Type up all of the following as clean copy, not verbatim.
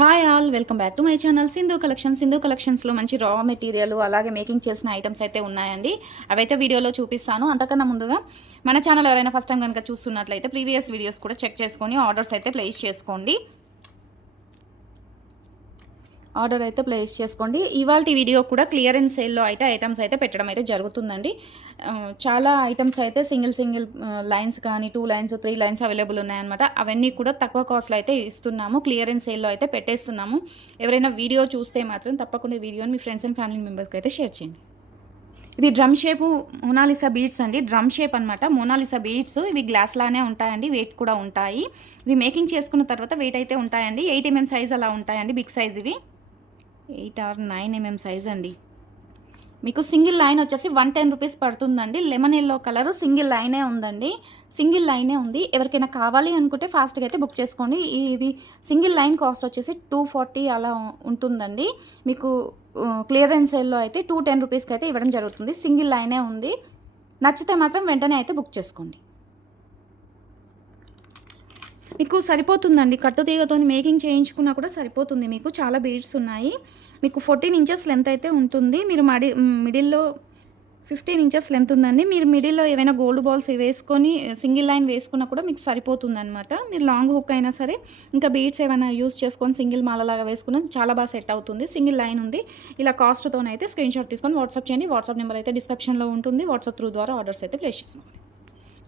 Hi all, welcome back to my channel Sindhu collections. Sindhu కలెక్షన్స్లో మంచి raw material అలాగే making చేసిన ఐటమ్స్ అయితే ఉన్నాయండి. అవైతే వీడియోలో చూపిస్తాను. అంతకన్నా ముందుగా మన ఛానల్ ఎవరైనా ఫస్ట్ టైం కనుక చూస్తున్నట్లయితే ప్రీవియస్ వీడియోస్ కూడా చెక్ చేసుకొని ఆర్డర్స్ అయితే ప్లేస్ చేసుకోండి. ఇవాల్టి వీడియో కూడా క్లియరెన్స్ సేల్లో అయితే ఐటమ్స్ అయితే పెట్టడం అయితే జరుగుతుందండి. చాలా ఐటమ్స్ అయితే సింగిల్ లైన్స్ కానీ 2 లైన్స్ 3 లైన్స్ అవైలబుల్ ఉన్నాయన్నమాట. అవన్నీ కూడా తక్కువ కాస్ట్లో అయితే ఇస్తున్నాము. క్లియరెన్స్ సేల్లో అయితే పెట్టేస్తున్నాము. ఎవరైనా వీడియో చూస్తే మాత్రం తప్పకుండా వీడియోని మీ ఫ్రెండ్స్ అండ్ ఫ్యామిలీ మెంబర్స్కి అయితే షేర్ చేయండి. ఇవి డ్రమ్ షేపు మోనాలిసా బీడ్స్ అండి. డ్రమ్ షేప్ అనమాట మోనాలిసా బీడ్స్. ఇవి గ్లాస్ లానే ఉంటాయండి, వెయిట్ కూడా ఉంటాయి. ఇవి మేకింగ్ చేసుకున్న తర్వాత వెయిట్ అయితే ఉంటాయండి. 8 mm సైజ్ అలా ఉంటాయండి, బిగ్ సైజ్. ఇవి 8 or 9 mm సైజ్ అండి. మీకు సింగిల్ లైన్ వచ్చేసి 110 రూపీస్ పడుతుందండి. లెమన్ ఎల్లో కలర్ సింగిల్ లైనే ఉంది. ఎవరికైనా కావాలి అనుకుంటే ఫాస్ట్గా అయితే బుక్ చేసుకోండి. ఇది సింగిల్ లైన్ కాస్ట్ వచ్చేసి 240 అలా ఉంటుందండి. మీకు క్లియరెన్స్ సేల్లో అయితే 210 రూపీస్కి అయితే ఇవ్వడం జరుగుతుంది. సింగిల్ లైనే ఉంది. నచ్చితే మాత్రం వెంటనే అయితే బుక్ చేసుకోండి. మీకు సరిపోతుందండి. కట్టుతీగతో మేకింగ్ చేయించుకున్నా కూడా సరిపోతుంది. మీకు చాలా బీడ్స్ ఉన్నాయి. మీకు 14 inches లెంత్ అయితే ఉంటుంది. మీరు మిడిల్లో 15 inches లెంత్ ఉందండి. మీరు మిడిల్లో ఏవైనా గోల్డ్ బాల్స్ వేసుకొని సింగిల్ లైన్ వేసుకున్నా కూడా మీకు సరిపోతుంది అనమాట. మీరు లాంగ్ హుక్ అయినా సరే ఇంకా బీడ్స్ ఏమైనా యూస్ చేసుకొని సింగిల్ మాలలాగా వేసుకున్నా చాలా బాగా సెట్ అవుతుంది. సింగిల్ లైన్ ఉంది. ఇలా కాస్ట్తోనైతే స్క్రీన్ షాట్ తీసుకొని వాట్సాప్ చేయండి. వాట్సాప్ నెంబర్ అయితే డిస్క్రిప్షన్లో ఉంటుంది. వాట్సాప్ త్రూ ద్వారా ఆర్డర్స్ అయితే ప్లేస్ చేసుకోండి.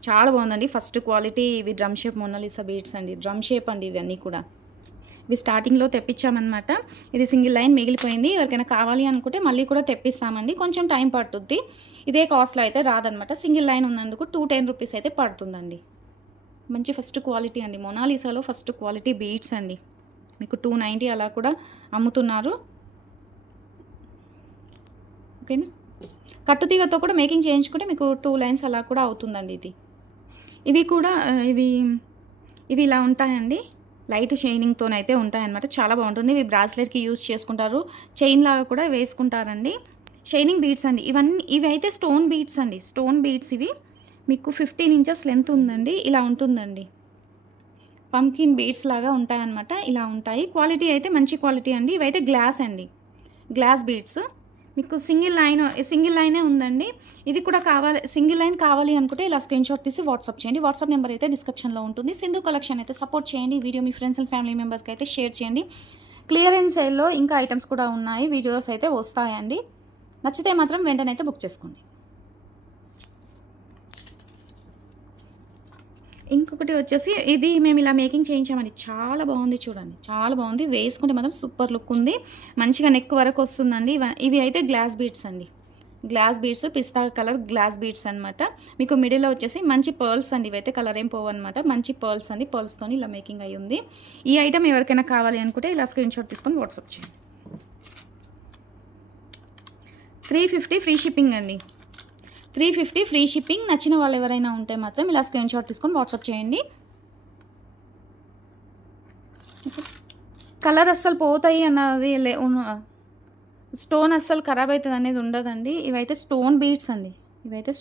చాలా బాగుందండి. ఫస్ట్ క్వాలిటీ ఇవి డ్రమ్ షేప్ మోనాలిసా బీడ్స్ అండి. డ్రమ్ షేప్ అండి ఇవన్నీ కూడా. ఇవి స్టార్టింగ్లో తెప్పించామన్నమాట. ఇది సింగిల్ లైన్ మిగిలిపోయింది. ఎవరికైనా కావాలి అనుకుంటే మళ్ళీ కూడా తెప్పిస్తామండి. కొంచెం టైం పట్టుద్ది. ఇదే కాస్ట్లో అయితే రాదనమాట. సింగిల్ లైన్ ఉన్నందుకు 210 రూపీస్ అయితే పడుతుందండి. మంచి ఫస్ట్ క్వాలిటీ అండి. మోనాలిసాలో ఫస్ట్ క్వాలిటీ బీడ్స్ అండి. మీకు 290 అలా కూడా అమ్ముతున్నారు. ఓకేనా. కట్టుతీగతో కూడా మేకింగ్ చేయించుకుంటే మీకు 2 లైన్స్ అలా కూడా అవుతుందండి. ఇవి కూడా ఇవి ఇలా ఉంటాయండి. లైట్ షైనింగ్తోనైతే ఉంటాయన్నమాట. చాలా బాగుంటుంది. ఇవి బ్రాస్లెట్కి యూజ్ చేసుకుంటారు. చైన్ లాగా కూడా వేసుకుంటారండి. షైనింగ్ బీడ్స్ అండి. ఇవి అయితే స్టోన్ బీడ్స్ అండి. స్టోన్ బీడ్స్ ఇవి. మీకు 15 inches లెంత్ ఉందండి. ఇలా ఉంటుందండి. పంకిన్ బీడ్స్ లాగా ఉంటాయన్నమాట. ఇలా ఉంటాయి. క్వాలిటీ అయితే మంచి క్వాలిటీ అండి. ఇవైతే గ్లాస్ అండి. Glass beads. మీకు సింగిల్ లైనే ఉందండి. ఇది కూడా సింగిల్ లైన్ కావాలి అనుకుంటే ఇలా స్క్రీన్ షాట్ తీసి వాట్సాప్ చేయండి. వాట్సాప్ నెంబర్ అయితే డిస్క్రిప్షన్లో ఉంటుంది. సింధు కలెక్షన్ అయితే సపోర్ట్ చేయండి. Video me friends and family మెంబర్స్కి అయితే షేర్ చేయండి. క్లియరెన్స్ సేల్లో ఇంకా ఐటమ్స్ కూడా ఉన్నాయి. వీడియోస్ అయితే వస్తాయండి. నచ్చితే మాత్రం వెంటనే అయితే బుక్ చేసుకోండి. ఇంకొకటి వచ్చేసి ఇది మేము ఇలా మేకింగ్ చేయించామండి. చాలా బాగుంది చూడండి. చాలా బాగుంది. వేసుకుంటే మాత్రం సూపర్ లుక్ ఉంది. మంచిగా నెక్ వరకు వస్తుందండి. ఇవి అయితే గ్లాస్ బీడ్స్ అండి. గ్లాస్ బీడ్స్ పిస్తా కలర్ గ్లాస్ బీడ్స్ అనమాట. మీకు మిడిల్లో వచ్చేసి మంచి పర్ల్స్ అండి. ఇవైతే కలర్ ఏం పోవు అనమాట. మంచి పర్ల్స్ అండి. పర్ల్స్తో ఇలా మేకింగ్ అయ్యి ఉంది. ఈ ఐటమ్ ఎవరికైనా కావాలి అనుకుంటే ఇలా స్క్రీన్ షాట్ తీసుకొని వాట్సాప్ చేయండి. 350 ఫ్రీ షిప్పింగ్ అండి. 350 ఫ్రీ షిప్పింగ్. నచ్చిన వాళ్ళు ఎవరైనా ఉంటే మాత్రం ఇలా స్క్రీన్ షాట్ తీసుకొని వాట్సాప్ చేయండి. కలర్ అస్సలు పోతాయి అన్నది స్టోన్ అస్సలు ఖరాబ్ అవుతుంది అనేది ఉండదండి. ఇవైతే స్టోన్ బీడ్స్ అండి. ఇవైతే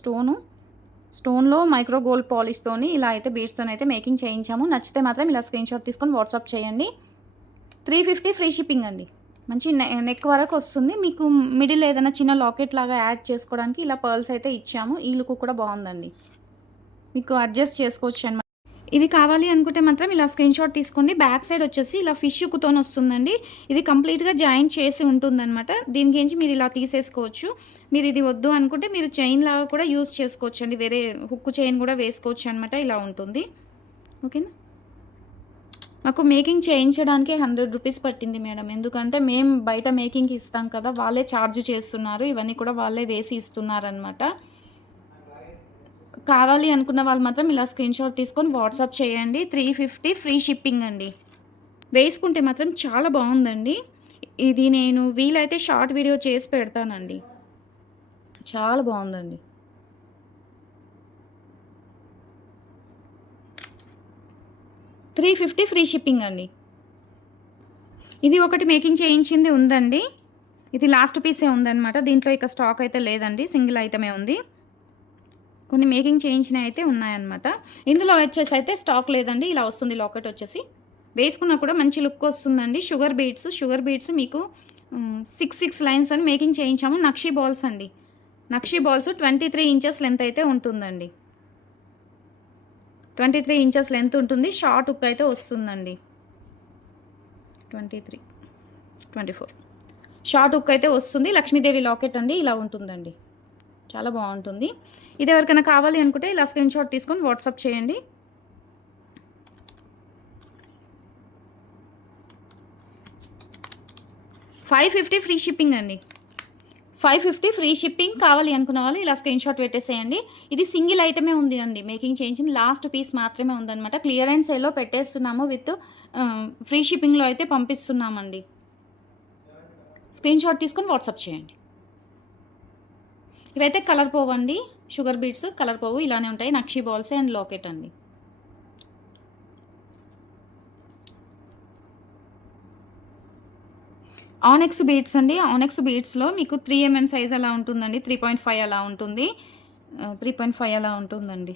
స్టోన్లో మైక్రో గోల్డ్ పాలిష్తోని ఇలా అయితే బీడ్స్తో అయితే మేకింగ్ చేయించాము. నచ్చితే మాత్రం ఇలా స్క్రీన్ షాట్ తీసుకొని వాట్సాప్ చేయండి. 350 ఫ్రీ షిప్పింగ్ అండి. మంచి నెక్ వరకు వస్తుంది. మీకు మిడిల్ ఏదైనా చిన్న లాకెట్ లాగా యాడ్ చేసుకోవడానికి ఇలా పర్ల్స్ అయితే ఇచ్చాము. ఈ లుక్ కూడా బాగుందండి. మీకు అడ్జస్ట్ చేసుకోవచ్చు అనమాట. ఇది కావాలి అనుకుంటే మాత్రం ఇలా స్క్రీన్ షాట్ తీసుకోండి. బ్యాక్ సైడ్ వచ్చేసి ఇలా ఫిష్ హుక్తో వస్తుందండి. ఇది కంప్లీట్గా జాయిన్ చేసి ఉంటుందన్నమాట. దీనికి మీరు ఇలా తీసేసుకోవచ్చు. మీరు ఇది వద్దు అనుకుంటే మీరు చైన్ లాగా కూడా యూజ్ చేసుకోవచ్చు అండి. వేరే హుక్ చైన్ కూడా వేసుకోవచ్చు అనమాట. ఇలా ఉంటుంది. ఓకేనా. మాకు మేకింగ్ చేయించడానికి 100 రూపీస్ పట్టింది మేడం. ఎందుకంటే మేము బయట మేకింగ్కి ఇస్తాం కదా, వాళ్ళే ఛార్జ్ చేస్తున్నారు. ఇవన్నీ కూడా వాళ్ళే వేసి ఇస్తున్నారనమాట. కావాలి అనుకున్న వాళ్ళు మాత్రం ఇలా స్క్రీన్ షాట్ తీసుకొని వాట్సాప్ చేయండి. 350 ఫ్రీ షిప్పింగ్ అండి. వేసుకుంటే మాత్రం చాలా బాగుందండి. ఇది నేను వీలైతే షార్ట్ వీడియో చేసి పెడతానండి. చాలా బాగుందండి. 350 ఫ్రీ షిప్పింగ్ అండి. ఇది ఒకటి మేకింగ్ చేయించింది ఉందండి. ఇది లాస్ట్ పీసే ఉందన్నమాట. దీంట్లో ఇక స్టాక్ అయితే లేదండి. సింగిల్ ఐటమే ఉంది. కొన్ని మేకింగ్ చేయించినవి అయితే ఉన్నాయన్నమాట. ఇందులో వచ్చేసి అయితే స్టాక్ లేదండి. ఇలా వస్తుంది లాకెట్ వచ్చేసి. వేసుకున్నా కూడా మంచి లుక్ వస్తుందండి. షుగర్ బీడ్స్ మీకు 6 లైన్స్ అని మేకింగ్ చేయించాము. నక్షీ బాల్స్ అండి. నక్షీ బాల్స్ 23 ఇంచెస్ లెంత్ అయితే ఉంటుందండి. 23 ఇంచెస్ లెంత్ ఉంటుంది. షార్ట్ హుక్ అయితే వస్తుందండి. 23, 24 షార్ట్ హుక్ అయితే వస్తుంది. లక్ష్మీదేవి లాకెట్ అండి. ఇలా ఉంటుందండి. చాలా బాగుంటుంది. ఇది ఎవరికైనా కావాలి అనుకుంటే ఇలా స్క్రీన్ షాట్ తీసుకొని వాట్సాప్ చేయండి. 550 ఫ్రీ షిప్పింగ్ అండి. 550 ఫ్రీ షిప్పింగ్. కావాలి అనుకున్న వాళ్ళు ఇలా స్క్రీన్ షాట్ పెట్టేసేయండి. ఇది సింగిల్ ఐటమే ఉంది అండి. మేకింగ్ చేయించింది లాస్ట్ పీస్ మాత్రమే ఉందన్నమాట. క్లియరెన్స్ సేల్లో పెట్టేస్తున్నాము. విత్ ఫ్రీ షిప్పింగ్లో అయితే పంపిస్తున్నామండి. స్క్రీన్ షాట్ తీసుకొని వాట్సాప్ చేయండి. ఇవైతే కలర్ పోవు అండి. షుగర్ బీడ్స్ కలర్ పోవు, ఇలానే ఉంటాయి. నక్షీ బాల్స్ అండ్ లాకెట్ అండి. ఆనెక్స్ బీడ్స్ అండి. ఆనెక్స్ బీడ్స్లో మీకు 3mm సైజ్ అలా ఉంటుందండి. 3.5 అలా ఉంటుంది. 3.5 అలా ఉంటుందండి.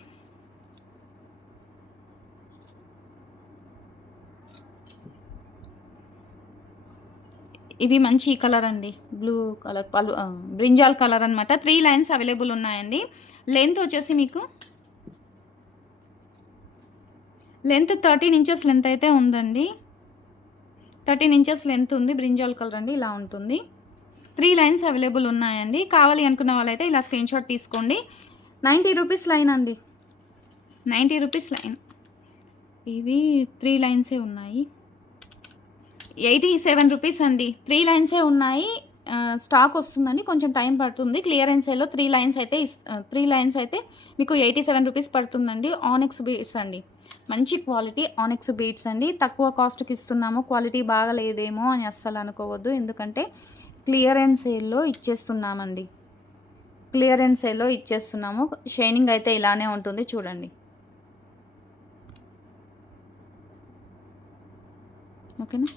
ఇవి మంచి కలర్ అండి. బ్లూ కలర్ బ్రింజాల్ కలర్ అనమాట. 3 లైన్స్ అవైలబుల్ ఉన్నాయండి. లెంత్ వచ్చేసి మీకు 13 ఇంచెస్ లెంత్ అయితే ఉందండి. 13 ఇంచెస్ లెంత్ ఉంది. బ్రింజాల్ కలర్ అండి. ఇలా ఉంటుంది. 3 లైన్స్ అవైలబుల్ ఉన్నాయండి. కావాలి అనుకున్న వాళ్ళైతే ఇలా స్క్రీన్ షాట్ తీసుకోండి. 90 రూపీస్ లైన్ అండి. 90 రూపీస్ లైన్. ఇవి 3 లైన్సే ఉన్నాయి. 87 రూపీస్ అండి. 3 లైన్సే ఉన్నాయి. స్టాక్ వస్తుందండి. కొంచెం టైం పడుతుంది. క్లియరెన్స్ సేల్లో 3 లైన్స్ అయితే మీకు 87 రూపీస్ పడుతుందండి. ఆనెక్స్ బీడ్స్ అండి. మంచి క్వాలిటీ ఆనెక్స్ బీడ్స్ అండి. తక్కువ కాస్ట్కి ఇస్తున్నాము. క్వాలిటీ బాగలేదేమో అని అస్సలు అనుకోవద్దు. ఎందుకంటే క్లియరెన్స్ సేల్లో ఇచ్చేస్తున్నామండి. క్లియరెన్స్ సేల్లో ఇచ్చేస్తున్నాము. షైనింగ్ అయితే ఇలానే ఉంటుంది చూడండి. ఓకేనా.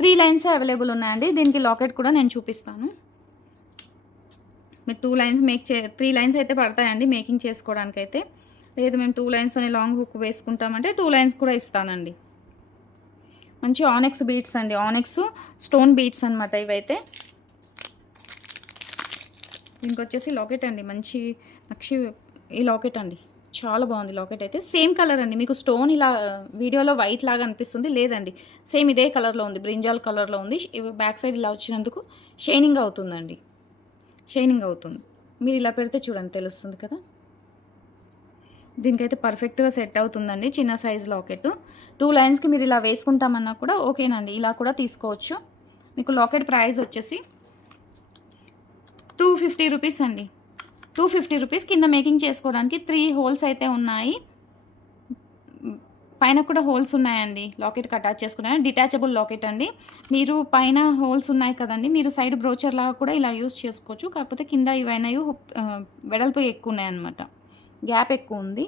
3 లైన్స్ అవైలబుల్ ఉన్నాయండి. దీనికి లాకెట్ కూడా నేను చూపిస్తాను. మీరు 3 లైన్స్ అయితే పడతాయండి మేకింగ్ చేసుకోవడానికైతే. లేదు మేము 2 లైన్స్తోనే లాంగ్ హుక్ వేసుకుంటామంటే 2 లైన్స్ కూడా ఇస్తానండి. మంచి ఆనెక్స్ బీడ్స్ అండి. ఆనెక్స్ స్టోన్ బీడ్స్ అనమాట ఇవైతే. దీనికి వచ్చేసి లాకెట్ అండి. మంచి నక్షి ఈ లాకెట్ అండి. చాలా బాగుంది లాకెట్ అయితే. సేమ్ కలర్ అండి. మీకు స్టోన్ ఇలా వీడియోలో వైట్ లాగా అనిపిస్తుంది, లేదండి సేమ్ ఇదే కలర్లో ఉంది. బ్రింజాల్ కలర్లో ఉంది. బ్యాక్ సైడ్ ఇలా వచ్చినందుకు షైనింగ్ అవుతుందండి. షైనింగ్ అవుతుంది. మీరు ఇలా పెడితే చూడండి తెలుస్తుంది కదా. దీనికైతే పర్ఫెక్ట్గా సెట్ అవుతుందండి. చిన్న సైజ్ లాకెట్. 2 లైన్స్కి మీరు ఇలా వేసుకుంటామన్నా కూడా ఓకేనండి. ఇలా కూడా తీసుకోవచ్చు. మీకు లాకెట్ ప్రైస్ వచ్చేసి 250 రూపీస్ అండి. 250 రూపీస్. కింద మేకింగ్ చేసుకోవడానికి 3 హోల్స్ అయితే ఉన్నాయి. పైన కూడా హోల్స్ ఉన్నాయండి. లాకెట్కి అటాచ్ చేసుకున్నాను. డిటాచబుల్ లాకెట్ అండి. మీరు పైన హోల్స్ ఉన్నాయి కదండి, మీరు సైడ్ బ్రోచర్ లాగా కూడా ఇలా యూస్ చేసుకోవచ్చు. కాకపోతే కింద ఇవైనా వెడల్పు ఎక్కువ ఉన్నాయన్నమాట. గ్యాప్ ఎక్కువ ఉంది.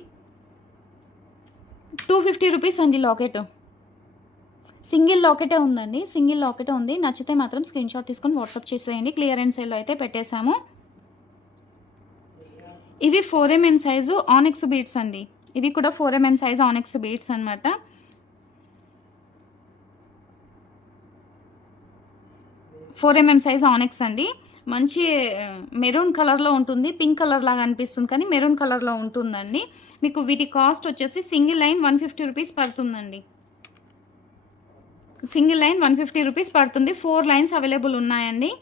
250 రూపీస్ అండి లాకెట్. సింగిల్ లాకెటే ఉందండి. సింగిల్ లాకెటే ఉంది. నచ్చితే మాత్రం స్క్రీన్ షాట్ తీసుకొని వాట్సాప్ చేసేయండి. క్లియరెన్స్ సేల్లో అయితే పెట్టేశాము. ఇవి 4mm సైజు ఆనెక్స్ బీడ్స్ అండి. ఇవి కూడా 4mm సైజ్ ఆనెక్స్ బీడ్స్ అనమాట. సైజ్ ఆనెక్స్ అండి. మంచి మెరూన్ కలర్లో ఉంటుంది. పింక్ కలర్ లాగా అనిపిస్తుంది కానీ మెరూన్ కలర్లో ఉంటుందండి. మీకు వీటి కాస్ట్ వచ్చేసి సింగిల్ లైన్ 150 రూపీస్ పడుతుందండి. సింగిల్ లైన్ 150 రూపీస్ పడుతుంది. 4 లైన్స్ అవైలబుల్ ఉన్నాయండి.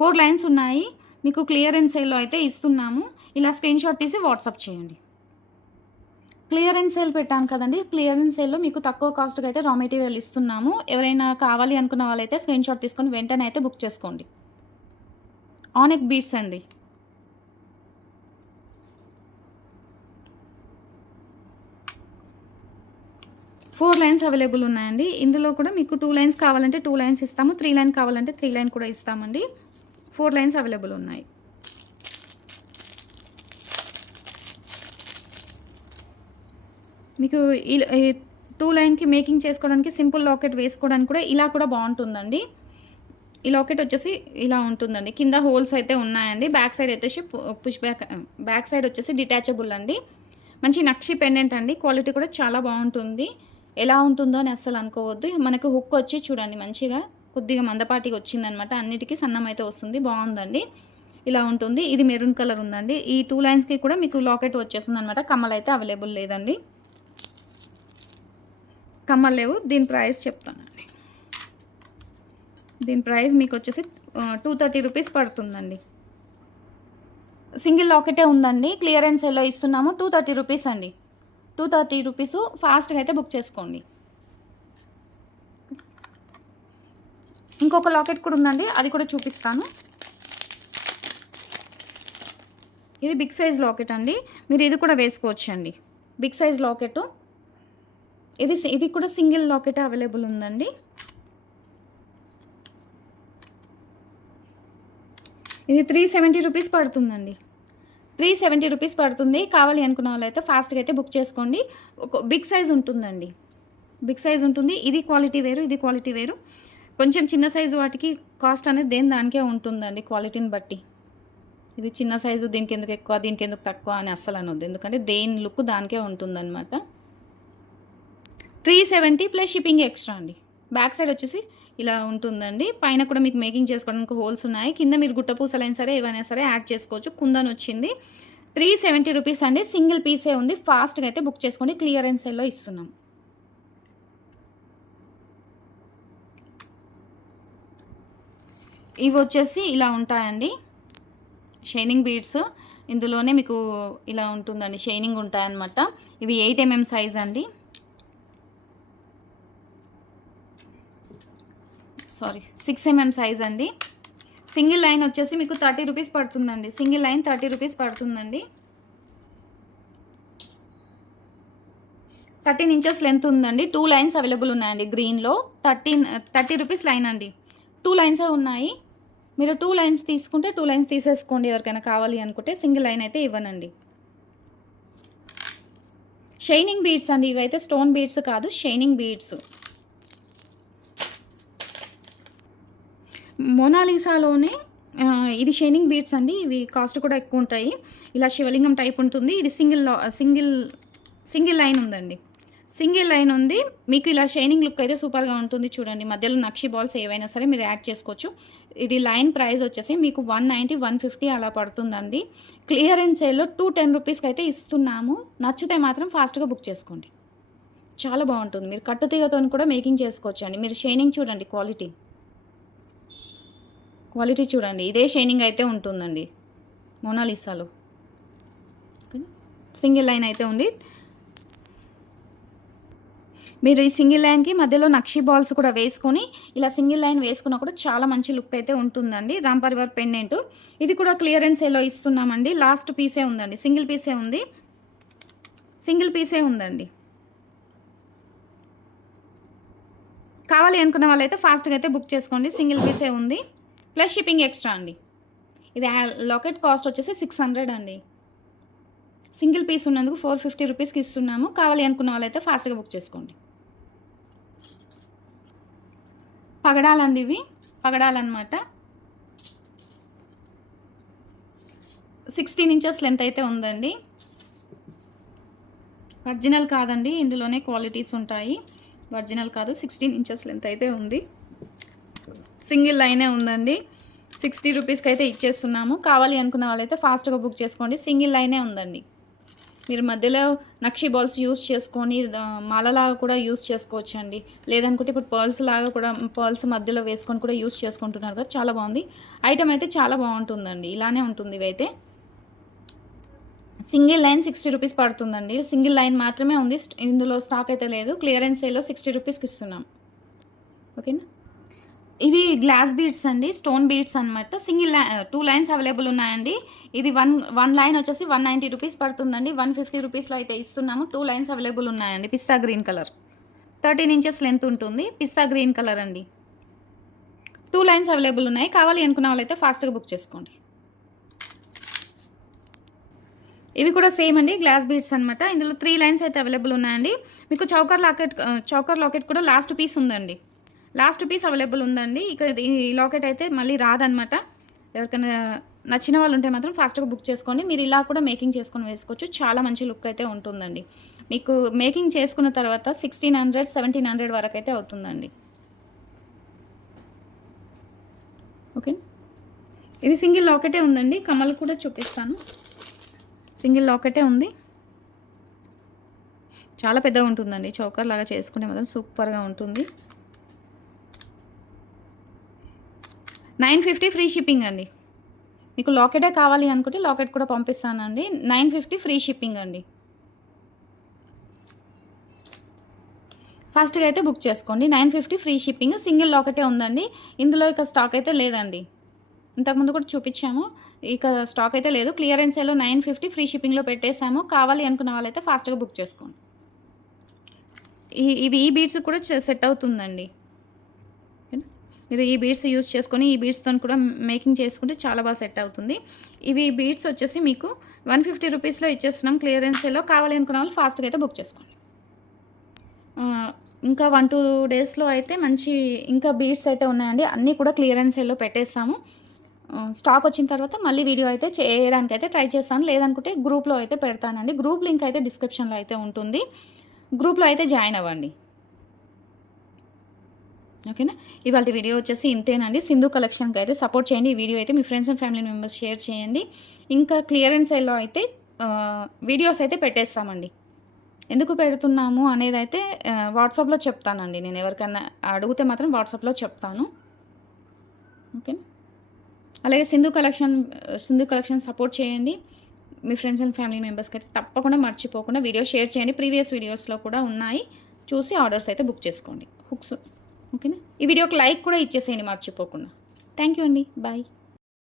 4 లైన్స్ ఉన్నాయి. మీకు క్లియరెన్స్ సేల్లో అయితే ఇస్తున్నాము. ఇలా స్క్రీన్ షాట్ తీసి వాట్సాప్ చేయండి. క్లియరెన్స్ సేల్ పెట్టాను కదండి. క్లియరెన్స్ సేల్లో మీకు తక్కువ కాస్ట్కి అయితే రా మెటీరియల్ ఇస్తున్నాము. ఎవరైనా కావాలి అనుకున్న వాళ్ళైతే స్క్రీన్ షాట్ తీసుకొని వెంటనే అయితే బుక్ చేసుకోండి. ఆనెక్ బీడ్స్ అండి. ఫోర్ లైన్స్ అవైలబుల్ ఉన్నాయండి. ఇందులో కూడా మీకు 2 లైన్స్ కావాలంటే 2 లైన్స్ ఇస్తాము. 3 లైన్ కావాలంటే 3 లైన్ కూడా ఇస్తామండి. 4 లైన్స్ అవైలబుల్ ఉన్నాయి. మీకు ఈ 2 లైన్కి మేకింగ్ చేసుకోవడానికి సింపుల్ లాకెట్ వేసుకోవడానికి కూడా ఇలా కూడా బాగుంటుందండి. ఈ లాకెట్ వచ్చేసి ఇలా ఉంటుందండి. కింద హోల్స్ అయితే ఉన్నాయండి. బ్యాక్ సైడ్ వచ్చేసి బ్యాక్ సైడ్ వచ్చేసి డిటాచబుల్ అండి. మంచి నక్షి పెండెంట్ అండి. క్వాలిటీ కూడా చాలా బాగుంటుంది. ఎలా ఉంటుందో అని అస్సలు అనుకోవద్దు. మనకు హుక్ వచ్చి చూడండి మంచిగా కొద్దిగా మందపాటిగా వచ్చిందనమాట. అన్నిటికీ సన్నం అయితే వస్తుంది. బాగుందండి. ఇలా ఉంటుంది. ఇది మెరూన్ కలర్ ఉందండి. ఈ 2 లైన్స్‌కి కూడా మీకు లాకెట్ వచ్చేస్తుందనమాట. కమ్మలైతే అవైలబుల్ లేదండి. కమ్మలు లేవు. దీని ప్రైస్ చెప్తానండి. దీని ప్రైస్ మీకు వచ్చేసి 230 రూపీస్ పడుతుందండి. సింగిల్ లాకెటే ఉందండి. క్లియరెన్స్ సేల్‌లో ఇస్తున్నాము. 230 రూపీస్ అండి. 230 రూపీసు. ఫాస్ట్‌గా అయితే బుక్ చేసుకోండి. ఇంకొక లాకెట్ కూడా ఉందండి. అది కూడా చూపిస్తాను. ఇది బిగ్ సైజ్ లాకెట్ అండి. మీరు ఇది కూడా వేసుకోవచ్చండి. Big size locket. ఇది కూడా సింగిల్ లాకెట్ అవైలబుల్ ఉందండి. ఇది 370 రూపీస్ పడుతుందండి. 370 రూపీస్ పడుతుంది. కావాలి అనుకున్న వాళ్ళైతే ఫాస్ట్‌గా అయితే బుక్ చేసుకోండి. ఒక బిగ్ సైజ్ ఉంటుందండి. బిగ్ సైజ్ ఉంటుంది. ఇది క్వాలిటీ వేరు, ఇది క్వాలిటీ వేరు. కొంచెం చిన్న సైజు వాటికి కాస్ట్ అనేది దానికే ఉంటుందండి క్వాలిటీని బట్టి. ఇది చిన్న సైజు దీనికి ఎందుకు ఎక్కువ, దీనికి ఎందుకు తక్కువ అని అస్సలు అనొద్దు. ఎందుకంటే దేని లుక్ దానికే ఉంటుందన్నమాట. 370 ప్లస్ షిప్పింగ్ ఎక్స్ట్రా అండి. బ్యాక్ సైడ్ వచ్చేసి ఇలా ఉంటుందండి. పైన కూడా మీకు మేకింగ్ చేసుకోవడానికి హోల్స్ ఉన్నాయి. కింద మీరు గుట్ట పూసలైనా సరే ఏవైనా సరే యాడ్ చేసుకోవచ్చు. కుందన్ వచ్చింది. 370 రూపీస్ అండి. సింగిల్ పీసే ఉంది. ఫాస్ట్‌గా అయితే బుక్ చేసుకోండి. క్లియరెన్స్ సేల్‌లో ఇస్తున్నాం. ఇవి వచ్చేసి ఇలా ఉంటాయండి. Shining beads. ఇందులోనే మీకు ఇలా ఉంటుందండి. షైనింగ్ ఉంటాయన్నమాట. ఇవి 8 mm సైజ్ అండి. 6 mm సైజ్ అండి. సింగిల్ లైన్ వచ్చేసి మీకు 30 రూపీస్ పడుతుందండి. సింగిల్ లైన్ 30 రూపీస్ పడుతుందండి. 13 ఇంచెస్ లెంత్ ఉందండి. 2 లైన్స్ అవైలబుల్ ఉన్నాయండి. గ్రీన్లో 30 రూపీస్ లైన్ అండి. 2 లైన్సే ఉన్నాయి. మీరు 2 లైన్స్ తీసుకుంటే 2 లైన్స్ తీసేసుకోండి. ఎవరికైనా కావాలి అనుకుంటే సింగిల్ లైన్ అయితే ఇవ్వనండి. షైనింగ్ బీడ్స్ అండి. ఇవైతే స్టోన్ బీడ్స్ కాదు, షైనింగ్ బీడ్స్. మోనాలిసాలోనే ఇది షైనింగ్ బీడ్స్ అండి. ఇవి కాస్ట్ కూడా ఎక్కువ ఉంటాయి. ఇలా శివలింగం టైప్ ఉంటుంది. ఇది సింగిల్ లైన్ ఉందండి. సింగిల్ లైన్ ఉంది. మీకు ఇలా షైనింగ్ లుక్ అయితే సూపర్గా ఉంటుంది. చూడండి మధ్యలో నక్షి బాల్స్ ఏవైనా సరే మీరు యాడ్ చేసుకోవచ్చు. ఇది లైన్ ప్రైస్ వచ్చేసి మీకు 190, 150 అలా పడుతుందండి. క్లియరెన్స్ సేల్లో 210 రూపీస్కి అయితే ఇస్తున్నాము. నచ్చితే మాత్రం ఫాస్ట్గా బుక్ చేసుకోండి. చాలా బాగుంటుంది. మీరు కట్టుతీగతో కూడా మేకింగ్ చేసుకోవచ్చు అండి. మీరు షైనింగ్ చూడండి, క్వాలిటీ చూడండి. ఇదే షైనింగ్ అయితే ఉంటుందండి మోనాలిసాలో. సింగిల్ లైన్ అయితే ఉంది. మీరు ఈ సింగిల్ లైన్కి మధ్యలో నక్షి బాల్స్ కూడా వేసుకొని ఇలా సింగిల్ లైన్ వేసుకున్నా కూడా చాలా మంచి లుక్ అయితే ఉంటుందండి. రామ్ పరివార్ పెండెంట్. ఇది కూడా క్లియరెన్స్ సేల్లో ఇస్తున్నామండి. లాస్ట్ పీసే ఉందండి. సింగిల్ పీసే ఉందండి. కావాలి అనుకున్న వాళ్ళైతే ఫాస్ట్గా అయితే బుక్ చేసుకోండి. సింగిల్ పీసే ఉంది. ప్లస్ షిప్పింగ్ ఎక్స్ట్రా అండి. ఇది లాకెట్ కాస్ట్ వచ్చేసి 600 అండి. సింగిల్ పీస్ ఉన్నందుకు 450 రూపీస్కి ఇస్తున్నాము. కావాలి అనుకున్న వాళ్ళైతే ఫాస్ట్గా బుక్ చేసుకోండి. పగడాలండి. ఇవి పగడాలన్నమాట. 16 ఇంచెస్ లెంత్ అయితే ఉందండి. ఒరిజినల్ కాదండి, ఇందులోనే క్వాలిటీస్ ఉంటాయి. ఒరిజినల్ కాదు. 16 ఇంచెస్ లెంత్ అయితే ఉంది. సింగిల్ లైనే ఉందండి. 60 రూపీస్కి అయితే ఇచ్చేస్తున్నాము. కావాలి అనుకున్న వాళ్ళైతే ఫాస్ట్గా బుక్ చేసుకోండి. సింగిల్ లైనే ఉందండి. మీరు మధ్యలో నక్షి బాల్స్ యూస్ చేసుకొని మాలలాగా కూడా యూస్ చేసుకోవచ్చు అండి. లేదనుకుంటే ఇప్పుడు పర్ల్స్ మధ్యలో వేసుకొని కూడా యూస్ చేసుకుంటున్నారు కదా, చాలా బాగుంది. ఐటమ్ అయితే చాలా బాగుంటుందండి. ఇలానే ఉంటుంది. ఇవైతే సింగిల్ లైన్ 60 రూపీస్ పడుతుందండి. సింగిల్ లైన్ మాత్రమే ఉంది. ఇందులో స్టాక్ అయితే లేదు. క్లియరెన్స్ సేల్లో 60 రూపీస్కి ఇస్తున్నాం. ఓకేనా. ఇవి గ్లాస్ బీడ్స్ అండి. స్టోన్ బీడ్స్ అనమాట. 2 లైన్స్ అవైలబుల్ ఉన్నాయండి. ఇది వన్ లైన్ వచ్చేసి 190 రూపీస్ పడుతుందండి. 150 రూపీస్లో అయితే ఇస్తున్నాము. 2 లైన్స్ అవైలబుల్ ఉన్నాయండి. పిస్తా గ్రీన్ కలర్. 13 ఇంచెస్ లెంత్ ఉంటుంది. పిస్తా గ్రీన్ కలర్ అండి. 2 లైన్స్ అవైలబుల్ ఉన్నాయి. కావాలి అనుకున్న వాళ్ళైతే ఫాస్ట్గా బుక్ చేసుకోండి. ఇవి కూడా సేమ్ అండి. గ్లాస్ బీడ్స్ అనమాట. ఇందులో 3 లైన్స్ అయితే అవైలబుల్ ఉన్నాయండి. మీకు చౌకర్ లాకెట్ కూడా లాస్ట్ పీస్ ఉందండి. లాస్ట్ పీస్ అవైలబుల్ ఉందండి. ఇక ఈ లాకెట్ అయితే మళ్ళీ రాదనమాట. ఎవరికైనా నచ్చిన వాళ్ళు ఉంటే మాత్రం ఫాస్ట్గా బుక్ చేసుకోండి. మీరు ఇలా కూడా మేకింగ్ చేసుకొని వేసుకోవచ్చు. చాలా మంచి లుక్ అయితే ఉంటుందండి. మీకు మేకింగ్ చేసుకున్న తర్వాత 1600, 1700 వరకు అయితే అవుతుందండి. ఓకే. ఇది సింగిల్ లాకెటే ఉందండి. కమ్మలు కూడా చూపిస్తాను. సింగిల్ లాకెటే ఉంది. చాలా పెద్దగా ఉంటుందండి. చౌకర్ లాగా చేసుకుంటే మాత్రం సూపర్గా ఉంటుంది. 950 ఫ్రీ షిప్పింగ్ అండి. మీకు లాకెటే కావాలి అనుకుంటే లాకెట్ కూడా పంపిస్తానండి. 950 ఫ్రీ షిప్పింగ్ అండి. ఫాస్ట్‌గా అయితే బుక్ చేసుకోండి. 950 ఫ్రీ షిప్పింగ్. సింగిల్ లాకెటే ఉందండి. ఇందులో ఇక స్టాక్ అయితే లేదండి. ఇంతకుముందు కూడా చూపించాము. ఇక స్టాక్ అయితే లేదు. క్లియరెన్స్ సేల్‌లో 950 ఫ్రీ షిప్పింగ్‌లో పెట్టేసాము. కావాలి అనుకున్న వాళ్ళైతే ఫాస్ట్‌గా బుక్ చేసుకోండి. ఈ బీడ్స్ కూడా సెట్ అవుతుందండి. ఓకేనా. మీరు ఈ బీడ్స్ యూజ్ చేసుకొని ఈ బీడ్స్‌తోని కూడా మేకింగ్ చేసుకుంటే చాలా బాగా సెట్ అవుతుంది. ఇవి బీడ్స్ వచ్చేసి మీకు 150 రూపీస్‌లో ఇచ్చేస్తున్నాం క్లియరెన్స్ సేల్‌లో. కావాలి అనుకున్న వాళ్ళు ఫాస్ట్‌గా అయితే బుక్ చేసుకోండి. ఇంకా 1, 2 డేస్‌లో అయితే మంచి ఇంకా బీడ్స్ అయితే ఉన్నాయండి. అన్నీ కూడా క్లియరెన్స్ సేల్‌లో పెట్టేసాము. స్టాక్ వచ్చిన తర్వాత మళ్ళీ వీడియో అయితే చేయడానికైతే ట్రై చేస్తాను. లేదనుకుంటే గ్రూప్‌లో అయితే పెడతానండి. గ్రూప్ లింక్ అయితే డిస్క్రిప్షన్‌లో అయితే ఉంటుంది. గ్రూప్‌లో అయితే జాయిన్ అవ్వండి. ఓకేనా. ఇవాల్టి వీడియో వచ్చేసి ఇంతేనండి. సింధు కలెక్షన్‌కి అయితే సపోర్ట్ చేయండి. ఈ వీడియో అయితే మీ friends and family members share చేయండి. ఇంకా క్లియరెన్స్ సేల్‌లో అయితే వీడియోస్ అయితే పెట్టేస్తామండి. ఎందుకు పెడుతున్నాము అనేదైతే వాట్సాప్‌లో చెప్తానండి. నేను ఎవరికన్నా అడిగితే మాత్రం వాట్సాప్‌లో చెప్తాను. ఓకేనా. అలాగే సింధు కలెక్షన్ సపోర్ట్ చేయండి. మీ ఫ్రెండ్స్ అండ్ ఫ్యామిలీ మెంబర్స్‌కి అయితే తప్పకుండా మర్చిపోకుండా వీడియో షేర్ చేయండి. ప్రీవియస్ వీడియోస్‌లో కూడా ఉన్నాయి. చూసి ఆర్డర్స్ అయితే బుక్ చేసుకోండి. హుక్స్. ఓకేనా. ఈ వీడియోకి లైక్ కూడా ఇచ్చేసేయండి మర్చిపోకుండా. థ్యాంక్ యూ అండి. బాయ్.